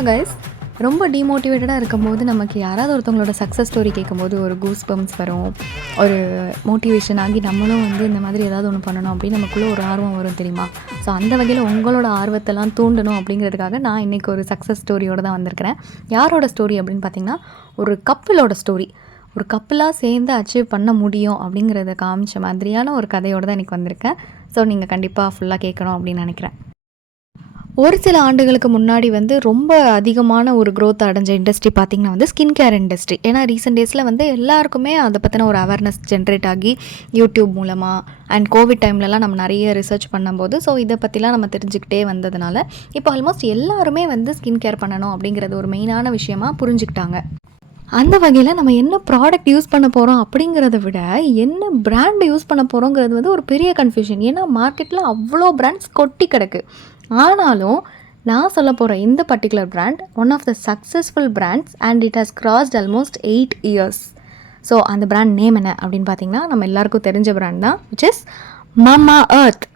Hello guys. ரொம்ப டிமோட்டிவேட்டடாக இருக்கும்போது நமக்கு யாராவது ஒருத்தவங்களோட சக்ஸஸ் ஸ்டோரி கேட்கும்போது ஒரு கூஸ் பம்ப்ஸ் வரும். ஒரு மோட்டிவேஷன் ஆகி நம்மளும் இந்த மாதிரி ஏதாவது ஒன்று பண்ணணும் அப்படின்னு நமக்குள்ளே ஒரு ஆர்வம் வரும் தெரியுமா? ஸோ அந்த வகையில் உங்களோட ஆர்வத்தெல்லாம் தூண்டணும் அப்படிங்கிறதுக்காக நான் இன்றைக்கி ஒரு சக்ஸஸ் ஸ்டோரியோடு தான் வந்திருக்கிறேன். யாரோட ஸ்டோரி அப்படின்னு பார்த்திங்கன்னா, ஒரு கப்பிளோட ஸ்டோரி. ஒரு கப்பிளாக சேர்ந்து அச்சீவ் பண்ண முடியும் அப்படிங்கிறத காமிச்ச மாதிரியான ஒரு கதையோடு தான் இன்றைக்கி வந்திருக்கேன். ஸோ நீங்கள் கண்டிப்பாக ஃபுல்லாக கேட்கணும் அப்படின்னு நினைக்கிறேன். ஒரு சில ஆண்டுகளுக்கு முன்னாடி ரொம்ப அதிகமான ஒரு க்ரோத் அடைஞ்ச இண்டஸ்ட்ரி பார்த்திங்கன்னா ஸ்கின் கேர் இண்டஸ்ட்ரி. ஏன்னா ரீசெண்ட் டேஸில் எல்லாருக்குமே அதை பற்றின ஒரு அவேர்னஸ் ஜென்ரேட் ஆகி யூடியூப் மூலமாக அண்ட் கோவிட் டைம்லலாம் நம்ம நிறைய ரிசர்ச் பண்ணும்போது ஸோ இதை பற்றிலாம் நம்ம தெரிஞ்சுக்கிட்டே வந்ததுனால இப்போ ஆல்மோஸ்ட் எல்லாருமே ஸ்கின் கேர் பண்ணணும் அப்படிங்கிறது ஒரு மெயினான விஷயமாக புரிஞ்சுக்கிட்டாங்க. அந்த வகையில் நம்ம என்ன ப்ராடக்ட் யூஸ் பண்ண போகிறோம் அப்படிங்கிறத விட என்ன பிராண்டை யூஸ் பண்ண போகிறோங்கிறது ஒரு பெரிய கன்ஃபியூஷன். ஏன்னா மார்க்கெட்டில் அவ்வளோ பிராண்ட்ஸ் கொட்டி கிடக்கு. ஆனாலும் நான் சொல்ல போகிற இந்த particular brand one of the successful brands and it has crossed almost 8 years. So அந்த பிராண்ட் நேம் என்ன அப்படின்னு பார்த்தீங்கன்னா, நம்ம எல்லாருக்கும் தெரிஞ்ச பிராண்ட் தான், which is Mamaearth.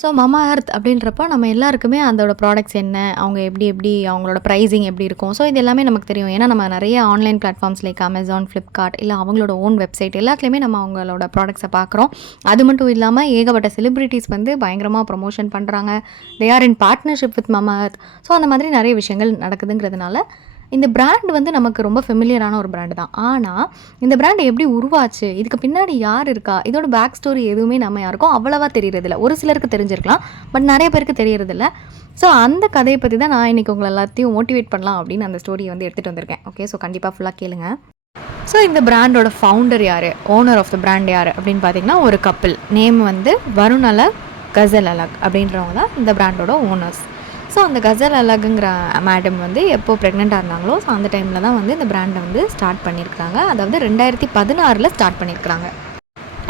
So Mamaearth அப்படின்றப்போ நம்ம எல்லாருக்குமே அதோட ப்ராடக்ட்ஸ் என்ன, அவங்க எப்படி அவங்களோட ப்ரைஸிங் எப்படி இருக்கும், ஸோ இது எல்லாமே நமக்கு தெரியும். ஏன்னா நம்ம நிறைய online platforms like Amazon, Flipkart இல்லை அவங்களோட ஓன் வெப்சைட் எல்லாத்துலேயுமே நம்ம அவங்களோட ப்ராடக்ட்ஸை பார்க்குறோம். அது மட்டும் இல்லாமல் ஏகப்பட்ட செலிப்ரிட்டிஸ் பயங்கரமாக ப்ரொமோஷன் பண்ணுறாங்க. They are in partnership with Mamaearth. So அந்த மாதிரி நிறைய விஷயங்கள் நடக்குதுங்கிறதுனால இந்த பிராண்ட் நமக்கு ரொம்ப ஃபெமிலியரான ஒரு பிராண்டு தான். ஆனால் இந்த பிராண்ட் எப்படி உருவாச்சு, இதுக்கு பின்னாடி யார் இருக்கா, இதோட பேக் ஸ்டோரி எதுவுமே நம்ம யாருக்கும் அவ்வளவா தெரியறதில்ல. ஒரு சிலருக்கு தெரிஞ்சிருக்கலாம், பட் நிறைய பேருக்கு தெரியறதில்ல. ஸோ அந்த கதையை பற்றி தான் நான் இன்றைக்கி உங்களை எல்லாத்தையும் மோட்டிவேட் பண்ணலாம் அப்படின்னு அந்த ஸ்டோரியை எடுத்துகிட்டு வந்திருக்கேன். ஓகே, ஸோ கண்டிப்பாக ஃபுல்லாக கேளுங்க. ஸோ இந்த பிராண்டோட ஃபவுண்டர் யார், ஓனர் ஆஃப் த பிராண்ட் யார் அப்படின்னு பார்த்தீங்கன்னா, ஒரு கப்பிள். நேம் வருண் அலக், கசல் அலக் அப்படின்றவங்க தான் இந்த பிராண்டோட ஓனர்ஸ். ஸோ அந்த கசல் அலகுங்கிற மேடம் எப்போ ப்ரெக்னெண்ட்டாக இருந்தாங்களோ ஸோ அந்த டைமில் தான் இந்த பிராண்டை ஸ்டார்ட் பண்ணியிருக்கிறாங்க. அதாவது 2016 ஸ்டார்ட் பண்ணியிருக்கிறாங்க.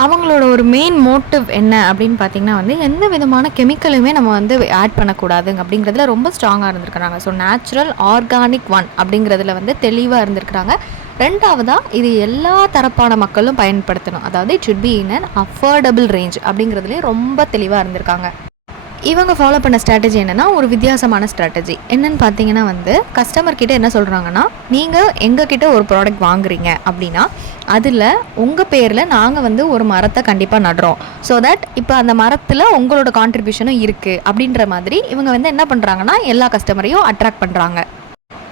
அவங்களோட ஒரு மெயின் மோட்டிவ் என்ன அப்படின்னு பார்த்தீங்கன்னா எந்த விதமான கெமிக்கலுமே நம்ம ஆட் பண்ணக்கூடாதுங்க அப்படிங்கிறதுல ரொம்ப ஸ்ட்ராங்காக இருந்திருக்கிறாங்க. ஸோ நேச்சுரல் ஆர்கானிக் ஒன் அப்படிங்கிறதுல தெளிவாக இருந்திருக்கிறாங்க. ரெண்டாவதாக இது எல்லா தரப்பான மக்களும் பயன்படுத்தணும், அதாவது it should be in an affordable range அப்படிங்கிறதுலேயும் ரொம்ப தெளிவாக இருந்திருக்காங்க. இவங்க ஃபாலோ பண்ண ஸ்ட்ராட்டஜி என்னென்னா, ஒரு வித்தியாசமான ஸ்ட்ராட்டஜி என்னென்னு பார்த்தீங்கன்னா கஸ்டமர்கிட்ட என்ன சொல்கிறாங்கன்னா, நீங்கள் எங்ககிட்ட ஒரு ப்ராடக்ட் வாங்குறீங்க அப்படின்னா அதில் உங்கள் பேரில் நாங்கள் ஒரு மரத்தை கண்டிப்பாக நடுறோம். ஸோ தட் இப்போ அந்த மரத்தில் உங்களோட கான்ட்ரிபியூஷனும் இருக்குது அப்படின்ற மாதிரி இவங்க என்ன பண்ணுறாங்கன்னா எல்லா கஸ்டமரையும் அட்ராக்ட் பண்ணுறாங்க.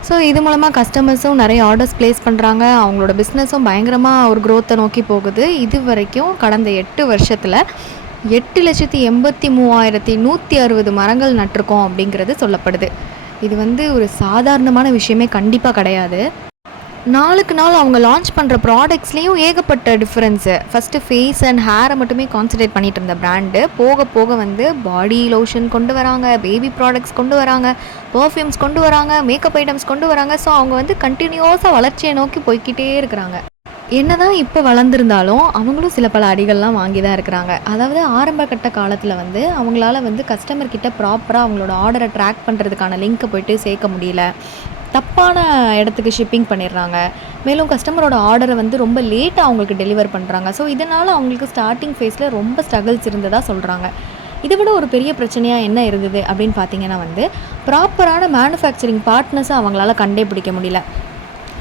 ஸோ இது மூலமாக கஸ்டமர்ஸும் நிறைய ஆர்டர்ஸ் ப்ளேஸ் பண்ணுறாங்க. அவங்களோட பிஸ்னஸும் பயங்கரமாக ஒரு க்ரோத்தை நோக்கி போகுது. இது வரைக்கும் கடந்த 8 வருஷத்தில் 8,83,160 மரங்கள் நட்டிருக்கோம் அப்படிங்கிறது சொல்லப்படுது. இது ஒரு சாதாரணமான விஷயமே கண்டிப்பாக கிடையாது. நாளுக்கு நாள் அவங்க லான்ச் பண்ணுற ப்ராடக்ட்ஸ்லேயும் ஏகப்பட்ட டிஃப்ரென்ஸு. ஃபஸ்ட்டு ஃபேஸ் அண்ட் ஹேரை மட்டுமே கான்சன்ட்ரேட் பண்ணிகிட்டு இருந்த பிராண்டு போக போக பாடி லோஷன் கொண்டு வராங்க, பேபி ப்ராடக்ட்ஸ் கொண்டு வராங்க, பர்ஃப்யூம்ஸ் கொண்டு வராங்க, மேக்கப் ஐட்டம்ஸ் கொண்டு வராங்க. ஸோ அவங்க கண்டினியூஸாக வளர்ச்சியை நோக்கி போய்கிட்டே இருக்கிறாங்க. என்னதான் இப்போ வளர்ந்துருந்தாலும் அவங்களும் சில பல அடிகள்லாம் வாங்கி தான் இருக்கிறாங்க. அதாவது ஆரம்ப கட்ட காலத்தில் அவங்களால கஸ்டமர்கிட்ட ப்ராப்பராக அவங்களோட ஆர்டரை ட்ராக் பண்ணுறதுக்கான லிங்க்கை போய்ட்டு சேர்க்க முடியல. தப்பான இடத்துக்கு ஷிப்பிங் பண்ணிடுறாங்க. மேலும் கஸ்டமரோட ஆர்டரை ரொம்ப லேட்டாக அவங்களுக்கு டெலிவர் பண்ணுறாங்க. ஸோ இதனால் அவங்களுக்கு ஸ்டார்டிங் ஃபேஸில் ரொம்ப ஸ்ட்ரகிள்ஸ் இருந்ததாக சொல்கிறாங்க. இதை விட ஒரு பெரிய பிரச்சனையாக என்ன இருந்தது அப்படின்னு பார்த்தீங்கன்னா ப்ராப்பரான மேனுஃபேக்சரிங் பார்ட்னர்ஸை அவங்களால கண்டே பிடிக்க முடியல.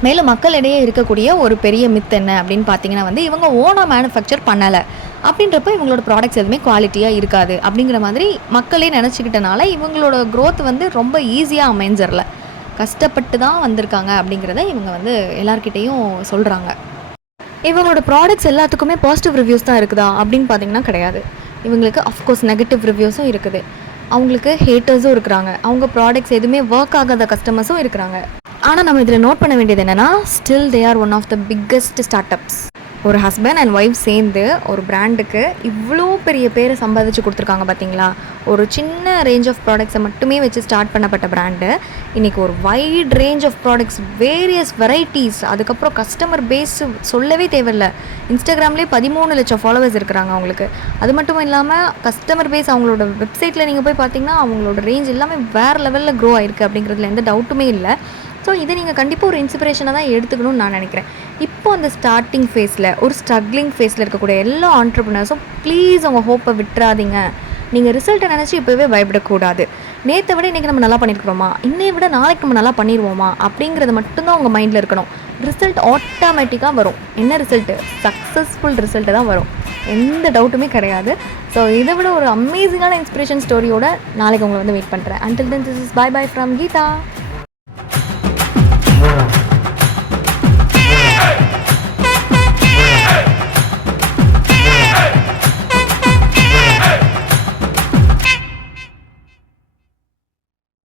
மேலும் மக்களிடையே இருக்கக்கூடிய ஒரு பெரிய மித் என்ன அப்படின்னு பார்த்தீங்கன்னா இவங்க ஓனாக மேனுஃபேக்சர் பண்ணலை அப்படின்றப்ப இவங்களோட ப்ராடக்ட்ஸ் எதுவுமே குவாலிட்டியாக இருக்காது அப்படிங்கிற மாதிரி மக்களே நினச்சிக்கிட்டனால இவங்களோட க்ரோத் ரொம்ப ஈஸியாக அமைஞ்சிடல. கஷ்டப்பட்டு தான் வந்திருக்காங்க அப்படிங்கிறத இவங்க எல்லார்கிட்டையும் சொல்கிறாங்க. இவங்களோட ப்ராடக்ட்ஸ் எல்லாத்துக்குமே பாசிட்டிவ் ரிவ்யூஸ் தான் இருக்குதா அப்படின்னு பார்த்தீங்கன்னா கிடையாது. இவங்களுக்கு அஃப்கோர்ஸ் நெகட்டிவ் ரிவ்யூஸும் இருக்குது. அவங்களுக்கு ஹேட்டர்ஸும் இருக்கிறாங்க. அவங்க ப்ராடக்ட்ஸ் எதுவுமே ஒர்க் ஆகாத கஸ்டமர்ஸும் இருக்கிறாங்க. ஆனால் நம்ம இதில் நோட் பண்ண வேண்டியது என்னென்னா, still they are one of the biggest start ups. ஒரு ஹஸ்பண்ட் அண்ட் ஒய்ஃப் சேர்ந்து ஒரு பிராண்டுக்கு இவ்வளோ பெரிய பேரை சம்பாதிச்சு கொடுத்துருக்காங்க பார்த்தீங்களா. ஒரு சின்ன ரேஞ்ச் ஆஃப் ப்ராடக்ட்ஸை மட்டுமே வச்சு ஸ்டார்ட் பண்ணப்பட்ட பிராண்டு இன்றைக்கி ஒரு wide range of products, various varieties, அதுக்கப்புறம் கஸ்டமர் பேஸ் சொல்லவே தேவையில்லை. இன்ஸ்டாகிராம்லேயே 13 லட்சம் ஃபாலோவர்ஸ் இருக்கிறாங்க அவங்களுக்கு. அது மட்டும் இல்லாமல் கஸ்டமர் பேஸ் அவங்களோட வெப்சைட்டில் நீங்கள் போய் பார்த்தீங்கன்னா அவங்களோட ரேஞ்ச் எல்லாமே வேறு லெவலில் க்ரோ ஆகிருக்கு அப்படிங்கிறதுல எந்த டவுட்டுமே இல்லை. ஸோ இதை நீங்கள் கண்டிப்பாக ஒரு இன்ஸ்பிரேஷனாக தான் எடுத்துக்கணும்னு நான் நினைக்கிறேன். இப்போ அந்த ஸ்டார்டிங் ஃபேஸில் ஒரு ஸ்ட்ரக்லிங் ஃபேஸில் இருக்கக்கூடிய எல்லா ஆண்டர்ப்ரனர்ஸும் ப்ளீஸ் அவங்க ஹோப்பை விட்டுறாதீங்க. நீங்கள் ரிசல்ட்டை நினச்சி இப்போவே பயப்படக்கூடாது. நேற்றை விட இன்றைக்கி நம்ம நல்லா பண்ணியிருக்கிறோமா, இன்னையை விட நாளைக்கு நம்ம நல்லா பண்ணிடுவோமா அப்படிங்கிறது மட்டும்தான் உங்கள் மைண்டில் இருக்கணும். ரிசல்ட் ஆட்டோமேட்டிக்காக வரும். என்ன ரிசல்ட்டு? சக்ஸஸ்ஃபுல் ரிசல்ட்டு தான் வரும், எந்த டவுட்டுமே கிடையாது. ஸோ இதை விட ஒரு அமேசிங்கான இன்ஸ்பிரேஷன் ஸ்டோரியோட நாளைக்கு உங்களை வந்து வெயிட் பண்ணுறேன். Until then this is bye bye from Geetha.